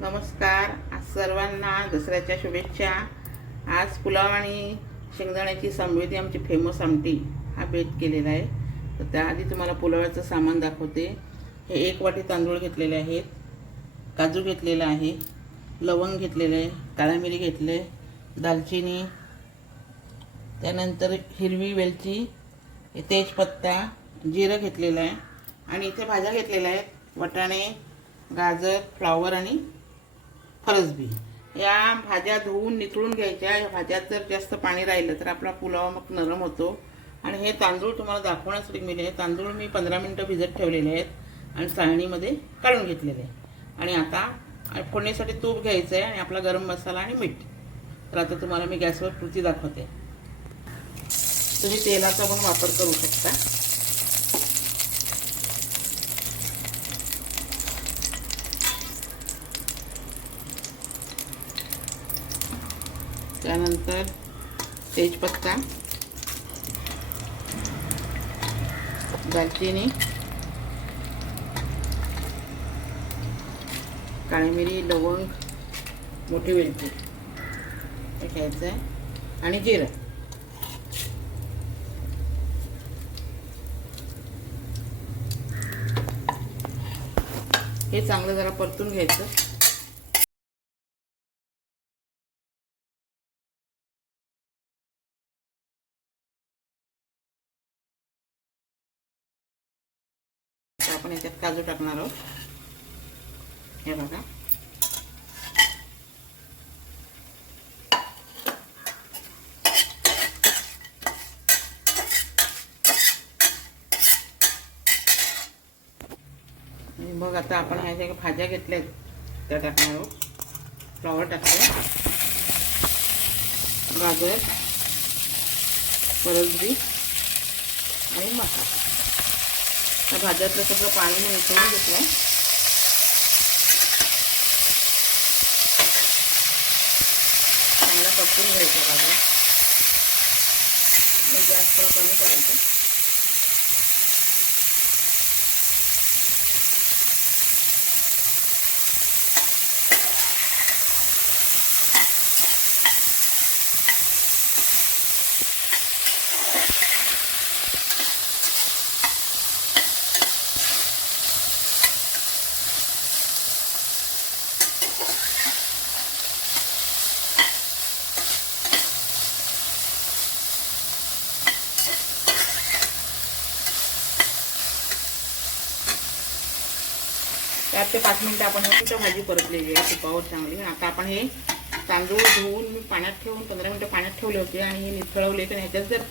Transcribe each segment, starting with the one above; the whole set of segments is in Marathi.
नमस्कार. आज सर्वांना दसऱ्याच्या शुभेच्छा. आज पुलाव आणि शेंगदाण्याची समृद्धी आमची फेमस आमटी हा बेत केलेला आहे. तर त्याआधी तुम्हाला पुलावाचं सामान दाखवते. हे 1 वाटी तांदूळ घेतलेले आहेत, काजू घेतलेला आहे, लवंग घेतलेले आहे, काळी मिरी घेतले, दालचिनी, त्यानंतर हिरवी वेलची, तेजपत्ता, जिरं घेतलेलं आहे आणि इथे भाज्या घेतलेल्या आहेत. वाटाणे, गाजर, फ्लॉवर आणि फरसबी. या भाज्या धुवून निथळून घ्यायच्या. या भाज्यात जर जास्त पाणी राहिलं तर आपला पुलाव मग नरम होतो. आणि हे तांदूळ तुम्हाला दाखवण्यासाठी मी हे तांदूळ 15 मिनिटं भिजत ठेवलेले आहेत आणि चाळणीमध्ये काढून घेतलेले आहे. आणि आता फोडणीसाठी तूप घ्यायचं आहे आणि आपला गरम मसाला आणि मीठ. तर आता तुम्हाला मी गॅसवर कृती दाखवते. तुम्ही तेलाचा पण वापर करू शकता. त्यानंतर तेजपत्ता, दालचिनी, काळी मिरी, लवंग, मोठी वेलची हे घ्यायचं आहे आणि जिरं. हे चांगलं जरा परतून घ्यायचं. आपण याच्यात काजू टाकणार आहोत. हे बघा, मग आता आपण ह्या ज्या भाज्या घेतल्यात त्या टाकणार आहोत. फ्लॉवर टाकते, गाजर, फरसबी आणि मसाला. त्या भाज्यातलं सगळं पाणी मी उकळून घेतलं. चांगला परतून घ्यायचा भाज्या. गॅस थोडा कमी करायचा. त्यात ते 5 मिनिटं आपण हे भाजी परतलेली आहे तुपावर चांगली. आता आपण हे तांदूळ धुवून मी पाण्यात ठेवून 15 मिनिटं पाण्यात ठेवले होते आणि हे निथळवले. तर ह्याच्यात जर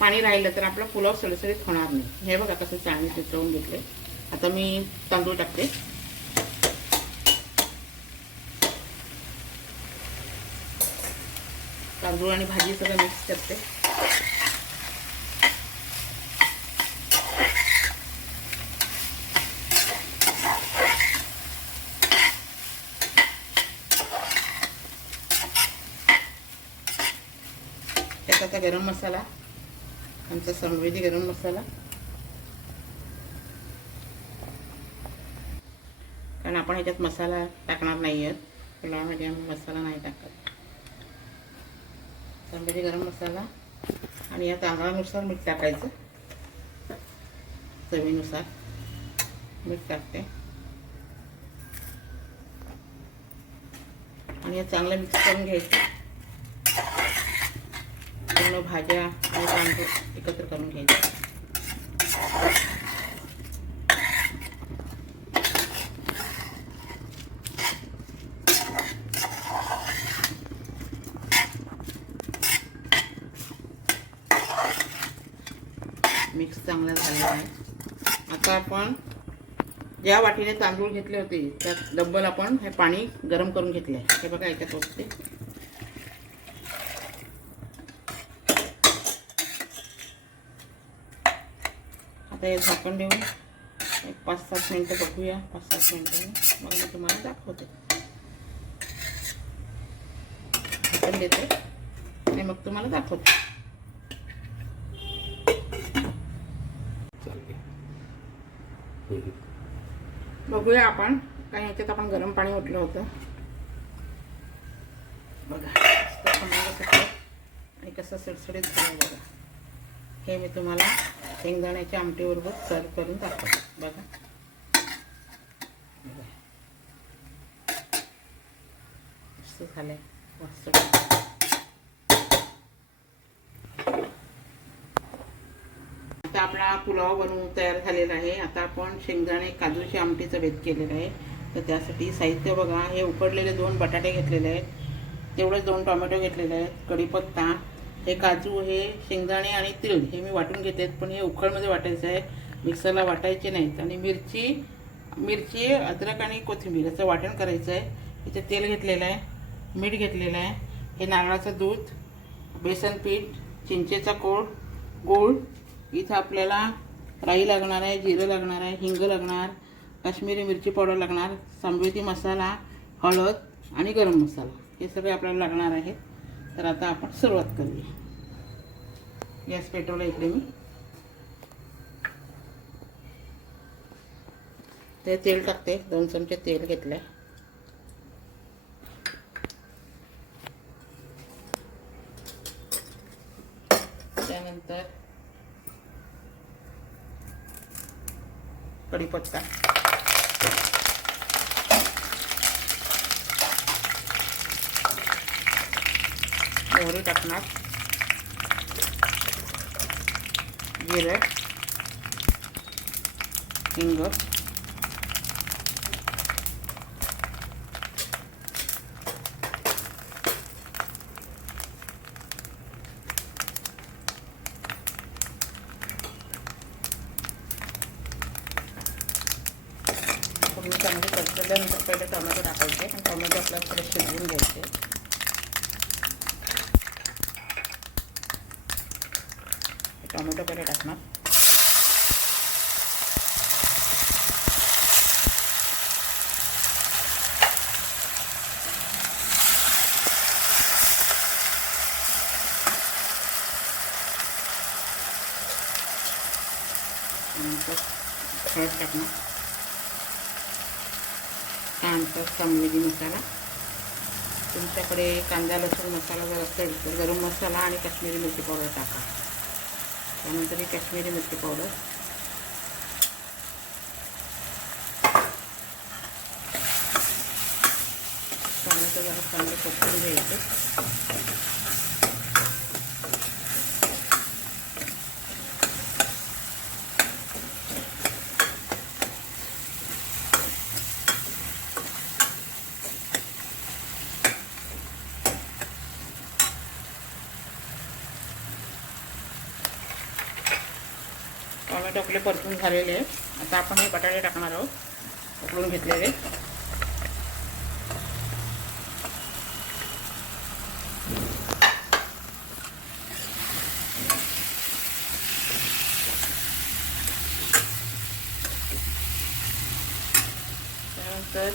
पाणी राहिलं तर आपला पुलाव सळसळीत होणार नाही. हे बघा कसं चांगली निथळवून घेतले. आता मी तांदूळ टाकते. तांदूळ आणि भाजी सगळं मिक्स करते. त्यात आता गरम मसाला, आमचा समृद्धी गरम मसाला, कारण आपण ह्याच्यात मसाला टाकणार नाही आहे. पुलावामध्ये आम्ही मसाला नाही टाकत. समृद्धी गरम मसाला आणि या तांदळानुसार मीठ टाकायचं. चवीनुसार मीठ टाकते आणि हे चांगलं मिक्स करून घ्यायचं. पूर्ण भाज्या आणि तांदूळ एकत्र करून घ्यायचे. मिक्स चांगला झालेला आहे. आता आपण ज्या वाटीने तांदूळ घेतले होते त्यात डबल आपण हे पाणी गरम करून घेतले. हे बघा याच्यात होते. आता हे झाकण देऊन 5-7 मिनिटं बघूया. 5-7 मिनिटं मग मी तुम्हाला दाखवते. झाकण देते आणि मग तुम्हाला दाखवते. बघूया आपण काय ह्याच्यात आपण गरम पाणी ओतलं होतं बघा, मस्त खमंग सुटलं आणि कसं सडसडीत झालं बघा. हे मी तुम्हाला शेंगदाण्याच्या आमटीबरोबर सर्व करून दाखवतो बघा. मस्त झालंय, मस्त. आता आपला पुलाव बनवून तयार झालेला आहे. आता आपण शेंगदाणे काजूची आमटीचं बेत केलेलं आहे. तर त्यासाठी साहित्य बघा, हे उकडलेले 2 बटाटे घेतलेले आहेत, तेवढेच 2 टोमॅटो घेतलेले आहेत, कढीपत्ता, हे काजू, हे शेंगदाणे आणि तीळ हे मी वाटून घेते, पण हे उखळमध्ये वाटायचं आहे, मिक्सरला वाटायचे नाहीत. आणि मिरची अद्रक आणि कोथिंबीर याचं वाटण करायचं आहे. इथे तेल घेतलेलं आहे, मीठ घेतलेलं आहे, हे नारळाचं दूध, बेसन पीठ, चिंचेचा कोळ, गूळ, इथं आपल्याला राई लागणार आहे, जिरं लागणार आहे, हिंग लागणार, काश्मीरी मिरची पावडर लागणार, सांबेती मसाला, हळद आणि गरम मसाला हे सगळे आपल्याला लागणार आहे. तर आता आपण सुरुवात करूया. गॅस पेटवला इकडे मी. ते तेल टाकते, 2 चमचे तेल घेतलंय. त्यानंतर कढीपत्ता, मोहरी टाकणार, जिरं, हिंग, पूर्ण चांगली परतल्यानंतर पहिले टोमॅटो टाकायचे आणि टोमॅटो आपल्याला थोडे शिजवून घ्यायचे. टोमॅटो पहिले टाकणार, नंतर हळद टाकणार, त्यानंतर सांबेरी मसाला, तुमच्याकडे कांदा लसूण मसाला जर असेल तर गरम मसाला आणि काश्मीरी मिरची पावडर टाका. त्यानंतर ही काश्मीरी मिरची पावडर, टोमॅटो जरा चांगलं परतून घ्यायचे. टोमॅटो आपले परतून झालेले आहे. आता आपण हे बटाटे टाकणार आहोत, उकळून घेतलेले. त्यानंतर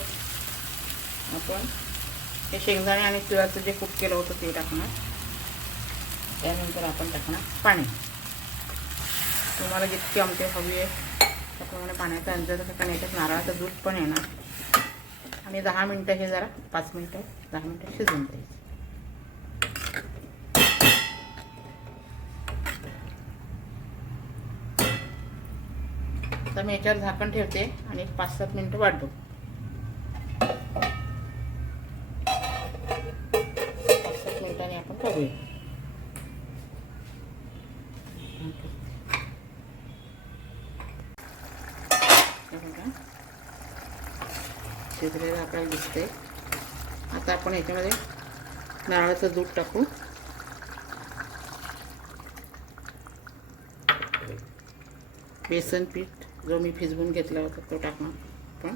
आपण हे शेंगदाणे आणि तिळाचं जे कुक केलं होतं ते टाकणार. त्यानंतर आपण टाकणार पाणी. तुम्हाला जितकी आमटी हवी आहे त्याप्रमाणे पाण्याचा अंदाज टाका. याच्यात नारळाचं दूध पण येणार आणि 10 मिनटं हे जरा 5 मिनटं 10 मिनटं शिजवून द्यायचं. तर मी याच्यावर झाकण ठेवते आणि 5-7 मिनटं वाट बघू. 5-7 मिनिटांनी आपण बघूया. शिजलेलं आपल्याला दिसते. आता आपण याच्यामध्ये नारळाचं दूध टाकू. बेसन पीठ जो मी भिजवून घेतला होता तो टाकणार आपण.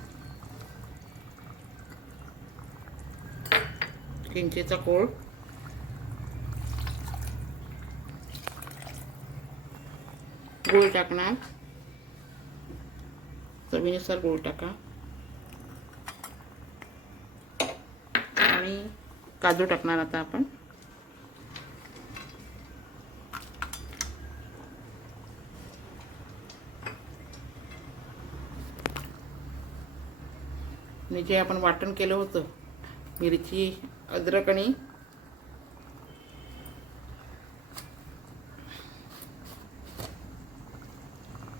चिंचेचा कोळ, गूळ टाकणार, चवीनुसार गूळ टाका आणि काजू टाकणार आता आपण. आणि जे आपण वाटण केलं होतं मिरची, अद्रक आणि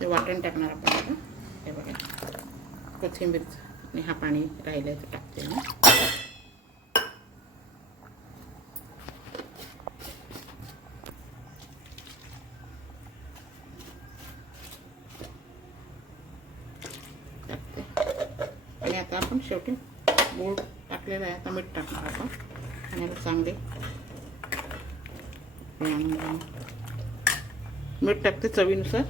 ते वाटण टाकणार आपण आता. हे बघा, कोथिंबीरचं आणि हा पाणी राहिलं आहे तर टाकते मी. टाकते आणि आता आपण शेवटी गूळ टाकलेला आहे. आता मीठ टाकणार आपण आणि आता चांगले मीठ टाकते चवीनुसार.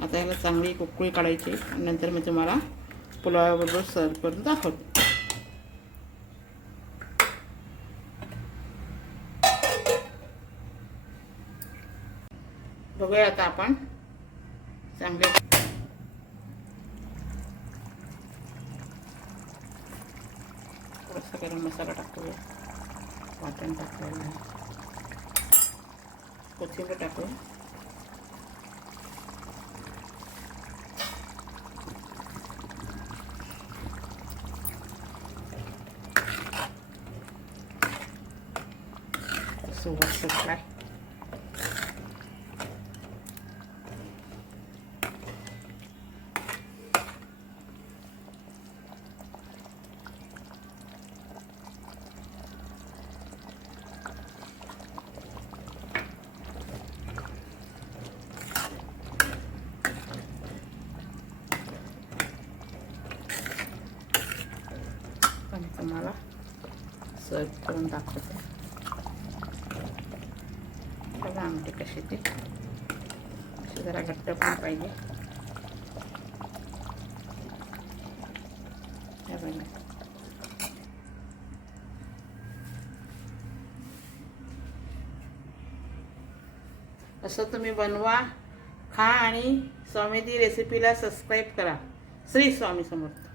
आता याला चांगली उकळी काढायची आणि नंतर मी तुम्हाला पुलावाबरोबर सर्व करून दाखवते. बघूया आता आपण चांगले थोडासा गरम मसाला टाकूया, वाटण टाकलेलं आहे, कोथिंबीर टाकूया. सोबत सुकलाय. आणि तुम्हाला सर्व करून दाखवते. बघा आमटी कशी ती, अशी जरा घट्ट पण पाहिजे. हे बघा, असं तुम्ही बनवा, खा आणि स्वामीजी रेसिपीला सबस्क्राईब करा. श्री स्वामी समर्थ.